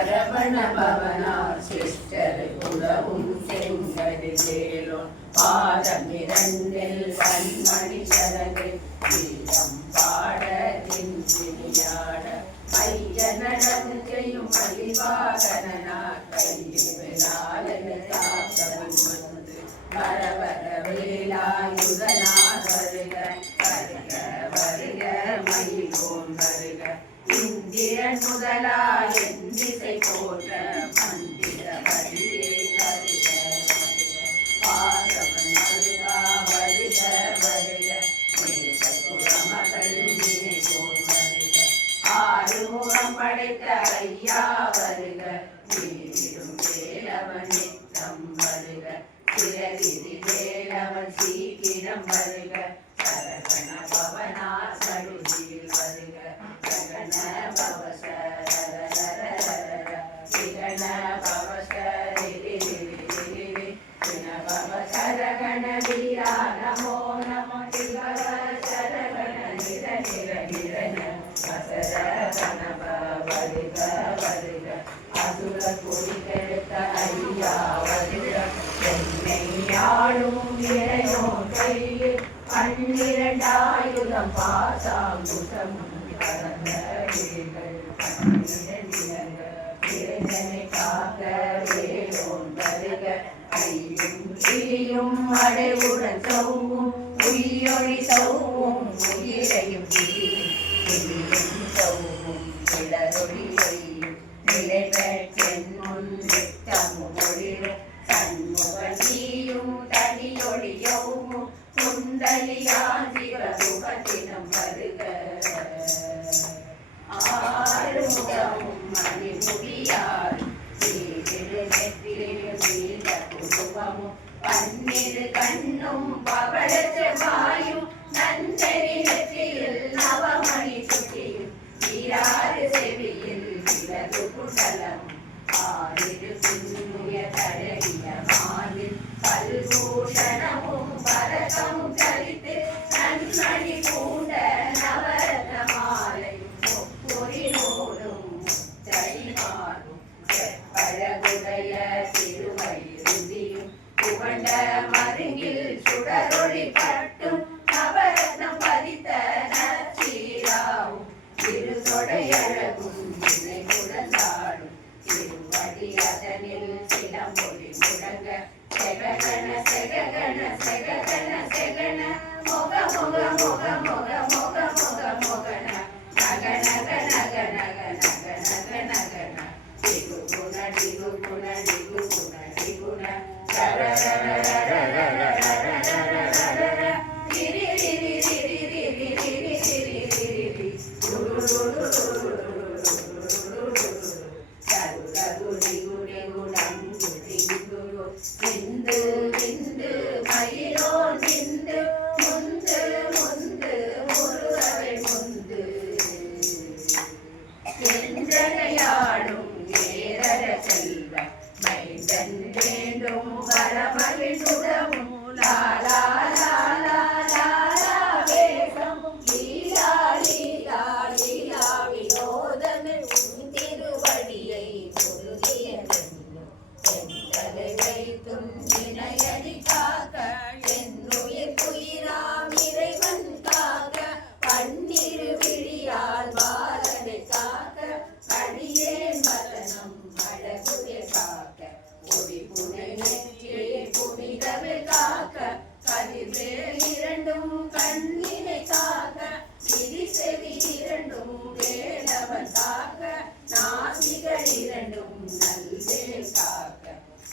Saravana பவனார் sister உறவும் செங்கடிலேலும் பாதமிரண்டில் கண்மணி சரகு வீரம் பாட திஞ்சினியாட மைய நடந்தையும் மலிவாகனா கையில் விழாலனு காக்கவன் வந்து வர வர வேலாயுதனா வருக வருக வருக மயிலோன் வருக இந்திரன் முதலா என் திசை போன்ற மந்திர வழியே வருக பாதவன் வருகா வருக வருக நேச குலமகள் நினை போல் வருக ஆறுமுகம் படைத்த ஐயா வருக வீடும் வேலவன் நித்தம் வருக சிறகிரி வேலவன் சீக்கிரம் வருக சரகண பவனா சடுதியில் வருக சகன பவசர சிகன பவசரி சரகண வீரா நமோ நம சிவ சரகண நிர நிர நிரன வசரகண வருக வருக அசுர கொடி கெடுத்த ஐயா வருக என்னை ஆளும் இறையோ கையில் பன்னிரண்டாயுதம் பாசாங்குசம் பரந்த இறைவனை காக்க வேலோன் வருக ஐயும் கிளியும் அடைவுடன் சௌவும் உயிரொளி சௌவும் உயிரையும் கிளியும் சௌவும் கிளரொளி ஒளியும் நிலை பெற்றென் முன் நித்தமும் ஒளிரும் சண்முகனியும் தனியொளியவும் குண்டலியான் சிவமுகத்தினம் வருக ஆறுமுகமும் மணிமுடியார் வீடு நெற்றிலும் வீழ்ந்த குடும்பமும் பன்னிரு கண்ணும் பவள செவ்வாயும் நஞ்சரி நெற்றியில் நவமணி சுட்டியும் ஈராறு செவியில் விலகு குண்டலம் ஆறிரு புண்ணிய தழகிய மாலில் பல்பூஷணமும் பரகமும் கழித்து நன்மணி பூண்ட நவரத்ன மாலையும் பொறி நூலும் தடிமாறும் செப்பழகுடைய திருவயிறுதியும் புகண்ட மருங்கில் சுடரொளி பட்டும் நவரத்னம் பதித்த நச்சீராவும் திருதொடையழகும் இணை குழந்தாடும் திருவடி அதனில் சிலமொழி முழங்க செககண செககண செககண செகண மொக மொக மொக மொக மொக மொக மொகன நக நக நக நக நக நக நகன டிகு குண டிகு குண டிகு குண டிகுண ரர ரர ரர ரர ரர ரர ரர ரிரி ரிரி ரிரி ரிரி ரிரி ரிரி ரிரி ரி ரு ரு ரு ரு ரகு ரகு டிகு டிகு டங்கு டிகு விந்து விந்து மயிலோ விந்து முந்து முந்து முருகவை முந்து என்றனையாடும் ஏரர செல்வ மைந்தன் வேண்டும் வரமகிழ் சுடவும் லாலா லாலா லாலா வேகமும் லீலா லீலா லீலா வினோதமே உன் திருவடியை முருகிய எங்களை வைத்தும் இணையடி காக்க என்னுயிர் குயிராம் இறைவன் காக்க பன்னிரு விழியால் பாலனை காக்க அடியேன் மரணம் அழகுய காக்க ஒளி புனை நெற்றியே புனிதவை காக்க கதிர்வேல் இரண்டும் கண்ணினை காக்க விதி செவி இரண்டும் வேலவன் காக்க நாசிகள் இரண்டும் நல்வேல் காக்க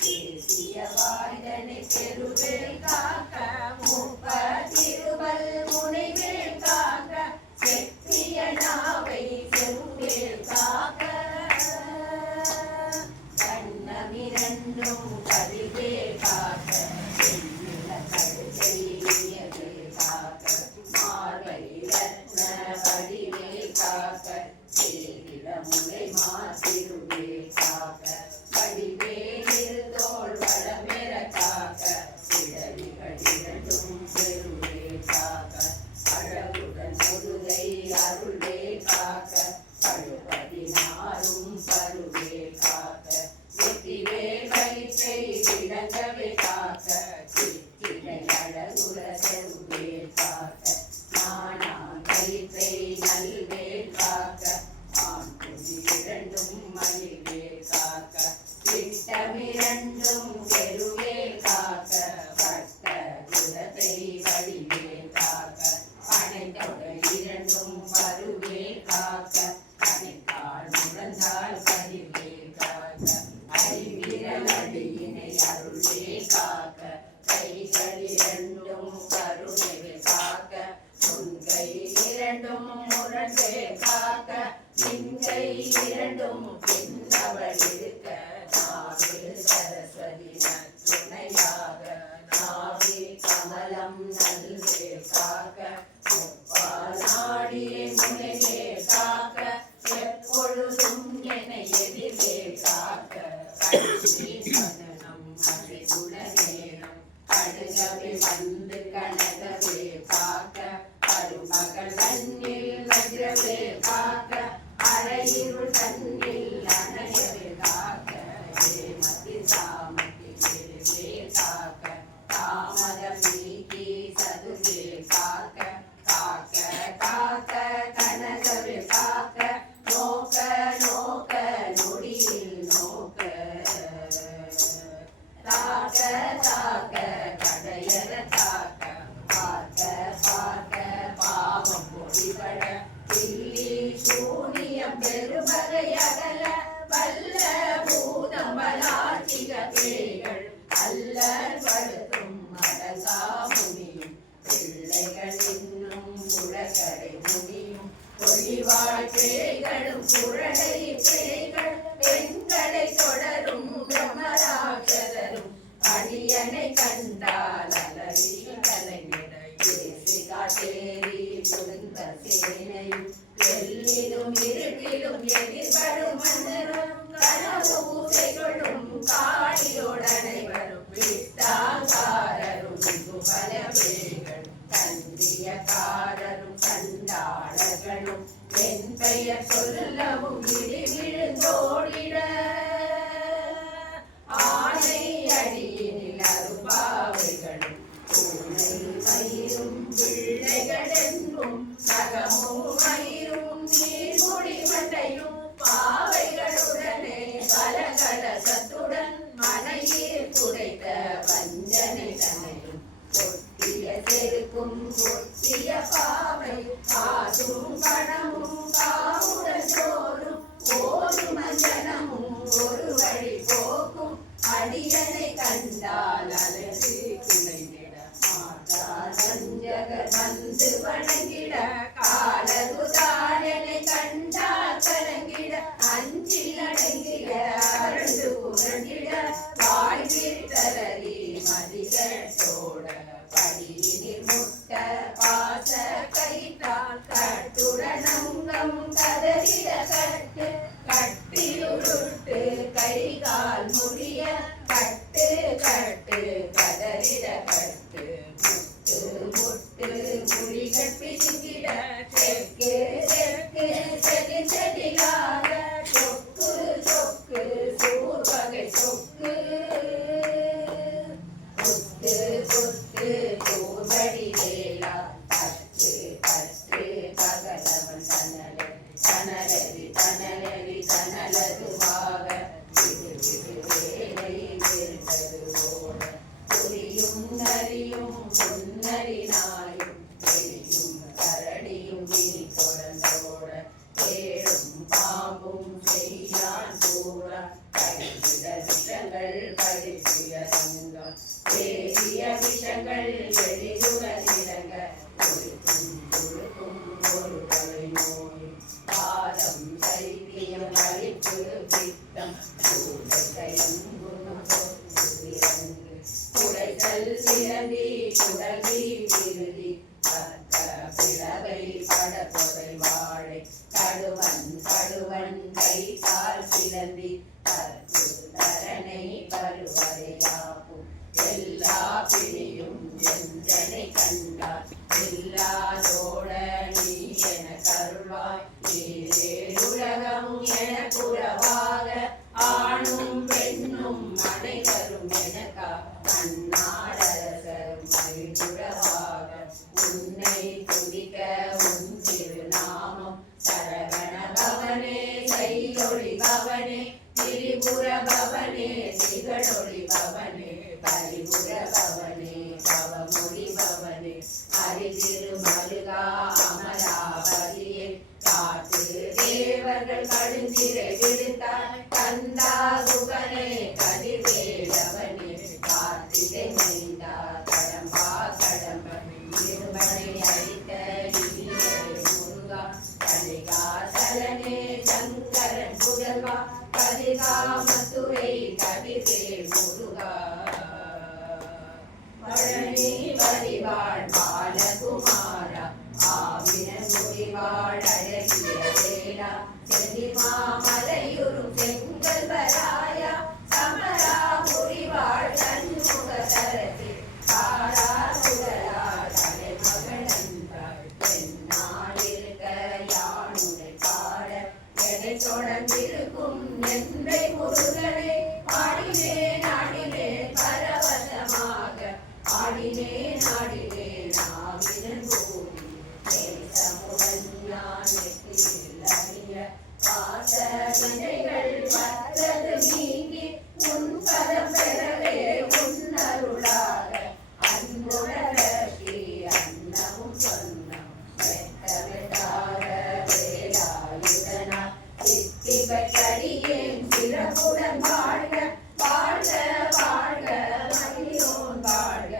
தேசிய வாய்தனை பெருவேல் காக்க முப்ப திருவல் முனைவேல் காக்க செத்திய நாவை செவ்வேல் காக்க கண்ணமிரண்டும் கதிர்வேல் காக்க சென்னில கடுகையவே காக்க மார்பை ரத்ன வடிவேல் காக்க சேரிட முனை மாசிருவேல் காக்க வடிவேலில் தோள் வளமெற காக்க இடவிகள் இரண்டும் பெருவேல் காக்க அழகுடன் முதுகை அருள்வேல் காக்க பழுவதினார் இரண்டும் மணிவே காக்க திட்டமிரண்டும் தெருவே காக்க பட்ட குலத்தை வடிவே காக்க பனைத்தொடை இரண்டும் பருவே காக்க பனைக்கால் முழந்தால் பதிவே காக்க ஐவிரல் அடியினை அருளே காக்க கைகள் இரண்டும் கருணைவே காக்க முன்கை இரண்டும் முரண்டே காக்க பின்கை இரண்டும் பின்னவள் இருக்க நாவில் சரஸ்வதி நற்றுணையாக நாவி கமலம் நல்வே காக்க முப்பால் நாடியே முனைவே காக்க எப்பொழுதும் என்னை எதிரே காக்க கண்ணம் அறிவுல நேரம் கடுகவே வந்து கனகவே காக்க கருமகள் தன்னில் வஜ்ரவே காக்க அரையிருள் தன்னில் அணையவே காக்க ஏமத்தி சாமத்தி திருவே காக்க தாமதம் நீக்கி சதுவே காக்க காக்க காக்க கனகவே காக்க நோக்க நோக்க நொடியில் நோக்க தாக்க தாக்க கடையற தாக்க பார்க்க பார்க்க பாவம் பொடிபட தில்லி சூனியம் பெருமகை அகல வல்ல பூதம் பலாட்சிக பேய்கள் அல்லல் படுத்தும் அடங்கா முனியும் பிள்ளைகள் இன்னும் குழகரை முனியும் பொழிவாய் பேய்களும் குழலை பேய்கள் பெண்களை தொடரும் பிரம்மராட்சதரும் அடியனை கண்டால் அலறி கலைஞர காட்டேரி புரிந்த சேனையும் எல்லிலும் இருட்டிலும் எதிர்வரும் மன்னரும் கனவு பூசைகளும் காளியோடனைவரும் விட்டாங்காரரும் பல பேய்கள் கந்தியக்காரரும் கண்டாளர்களும் என் பெயர் சொல்லவும் விழுந்தோடிட ஆனை அடியினில் அருபாவைகளும் பூனை மயிரும் பிள்ளைகள் என்றும் சகமும் மயிரும் நீர்மொழி மண்டையும் பாவைகளுடனே கலகலசத்துடன் மனையில் குடைத்த வஞ்சனை தன்னையும் கொட்டிய செருக்கும் கொட்டிய பாவை காசும் பணமும் காவுடன் சோறும் ஒரு மஞ்சனமும் ஒரு வழி போக்கும் அடியனை கண்டால் அலசி குலைந்திட மாற்றால் வஞ்சக வந்து வணங்கிட காலதுதாரனை கண்டால் கலங்கிட அஞ்சில் அடங்கிட அருள் புரண்டிட வாழ்வில் தரறி மதிகட்டோட படியினில் முட்ட பாச கயிற்றால் கட்டுடனங்கம் கதறிட கட்டு கட்டிலுருட்டு கை கால் முறிய கட்டு கட்டு கதறிட கட்டு முட்டு முட்டு முறிகள் பிசுங்கிட செக்கு செக்கு செடி செடியாக சொக்கு சொக்கு சூர்வகை சொக்கு புத்து புத்து தூர்வடி வேளா பற்று பற்று பகலவன் தனலே தனலரி தனலரி தனலதுவாக வேலை இருந்தது ஓட புலியும் நரியும் புன்னரி நாயும் எலியும் கரடியும் விரி தொடர்ந்தோட தேடும் பாம்பும் செய்யான் கூற கடித விஷங்கள் படிப்பிய சங்கம் தேடிய விஷங்கள் எளிதுடன் இறங்க கொடுக்கும் ஒரு கொலை நோயும் பாதம் சைத்தியம் அழிப்பு பித்தம் குடைத்தல் சிறந்தி குடலி விருதி கற்க பிளவை படப்பொறை வாழை கடுவன் கடுவன் கை கால் சிலந்தி கற்பு தரனை பருவரையாகும் எல்லா பிணியும் எந்தனை கண்டால் இல்லாதோட நீ என கருள்வாய் உலகம் என குறவாக ஆணும் பெண்ணும் அனைவரும் எனக்கா அந்நாடரசரும் மகிழ்வுறவாக உன்னை துதிக்க உன் திருநாமம் சரவண பவனே செய்யொழிவா பவனே திரிபுர பவனே திகழொளி பவனே பரிபுர பவனே பவமொழி பவனே அரிதிரு மருகா அமராவதியே காத்து தேவர்கள் கடுந்திரை விடுத்தார் கந்தா சுகனே கதிர்வேலவனே கார்த்திகை மைந்தா கடம்பா கடம்பன் இருமனை அழித்த முருகா கலிகாசலனே சங்கரன் புதல்வா கலிகாமத்துரை கதிர்வேல் முருகா பழனி வழிவாழ் பாலகுமாரா ஆவின முடிவாழ் அழகிய வேளா செந்திமாமலையுறும் செங்கல்வராயா சமரா முடிவாழ் சண்முக சரசி காரா சுடலார் தலைமகனன்றாள் என்னாலிருக்க யானுரை பாட எதை தொடர்ந்திருக்கும் எந்தை முருகனை பாடினேன் ஆடினேன் பரவசமாக ஆடினேன் ஆடினேன் ஆவினன் கூடி நேசமுடன் ஞானத்தில் அறிய பாச வினைகள் வந்தது நீங்கி உன் பதம் பெறவே உன்னருளாக அன்புடரே அன்னமும் சொன்னம் வெட்டவிடாத வேலாயுதனா சித்தி பெற்றடியேன் சிறப்புடன் வாழ்க வாழ்க வாழ்க மகிழோன் வாழ்க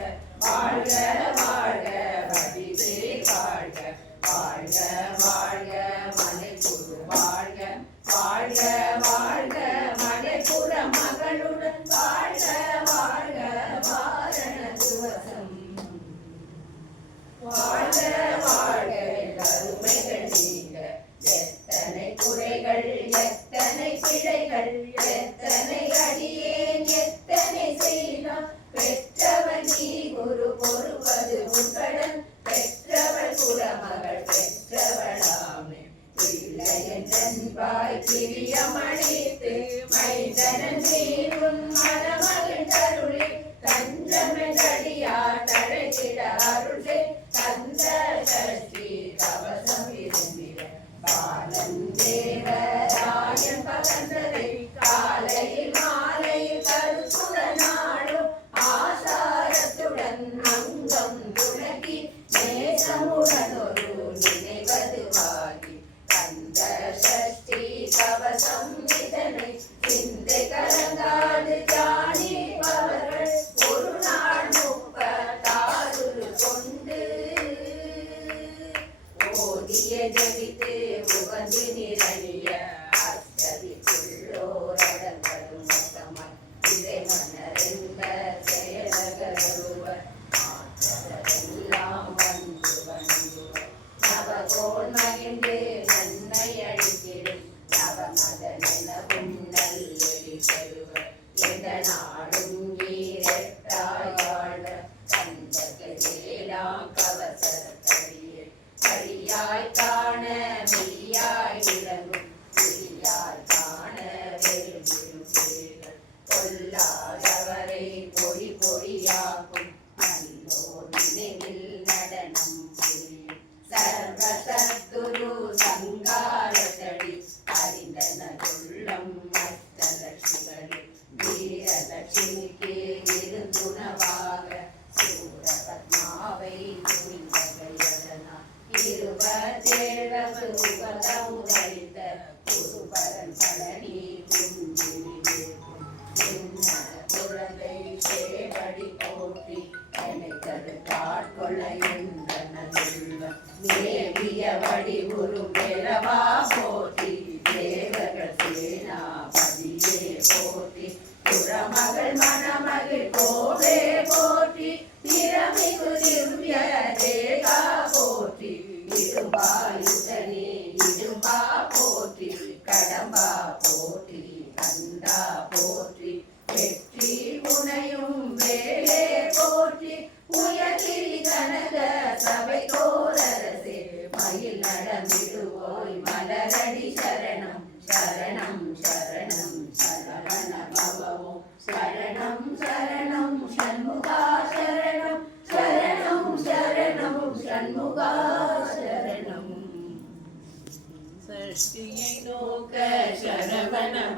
வாழ்க வாழ்க வடிவே வாழ்க வாழ்க வாழ்க மலைக்குரு வாழ்க வாழ்க வாழ்க மலைப்புற மகளுடன் வாழ்க வாழ்க வாரண துவசம் வாழ்க வாழ்க கருமைகள் நீங்க எத்தனை குறைகள் எத்தனை பிழைகள் எத்தனை அடியேன் எத்தனை செய்தான் பெற்றவன் நீ குரு பொறுப்பது உட்கடன் பெற்றவள் குறமகள் பெற்றவளாமே பிள்ளையன்பாய் பிரியமணித்து மைந்தனன் தீரும் மனமகள் தருளி தஞ்சமென்றடியா தழைத்திட அருளே தந்த சஷ்டி கவசம் இருந்திட பாலன் தேவராயன் பகந்ததை காலையில் மாலையில் கருத்துட நாடும் ஆசாரத்துடன் அங்கம் துணக்கி நேசமுடன் ஒரு நினைவதுவாகி கந்த சஷ்டி கவசம் இதனை சிந்தை கலங்காது தியானிப்பவர்கள் ஒரு நாள் 36 கொண்டு ஓதிய ஜபித்து உகந்து நிரணிய அஷ்டதிக்குள்ளோரடங்களும் மொத்தமாய் இதை மன்னரென்ற செயலகருவர் மாற்றதெல்லாம் வந்து வணங்குவர் நவகோள் மகிழ்ந்து நன்மை அளித்திடும் நவமதனெனவும் நல்லொளி பெறுவர் எந்த நாடும் ஈரட்டாயாழ்வர் கந்தகள் வேளாம் கவசரத்தடியில் கழியாய் காண மெய்யாய் விளங்கும் புரியாய் காண வெறும் பேர்கள் கொல்லாதவரை பொடி பொடியாக்கும் நல்லோர் நினைவில் நடனம் புரியும் சர்வ சத்துரு சங்காரத்தடி அறிந்தனதுள்ளம் அஷ்டலட்சுமிகளில் வீரலட்சுமிக்கு இருந்துணவாக சூரபத்மாவை துணிந்தகையதனா 27 உபதம் உரைத்த குருபரன் பழனி குஞ்சிருக்கும் குழந்தை சேவடி போற்றி என்னை தடுத்தாட்கொள்ள என்றனதுள்ள தேவிய வடி குரு பெறவா போற்றி தேவர்கள் சேனாபதியே போற்றி புறமகள் மணமகள் கோவே போற்றி திறமிகு திவ்ய தேகா போற்றி இடும்பாயுதனே இடும்பா போற்றி கடம்பா போற்றி கண்டா போற்றி வெற்றி உனையும் வேலே போற்றி உயர்கிரி கனக சபை தோரரசே மயில் நடமிடுவோய் மலரடி சரணம் சரணம் சரணம் சரவண பவமோ சரணம் சரணம் சண்முகா சரணம் சரணம் சரணம் சண்முகா சரணம். சஷ்டியை நோக்க சரவண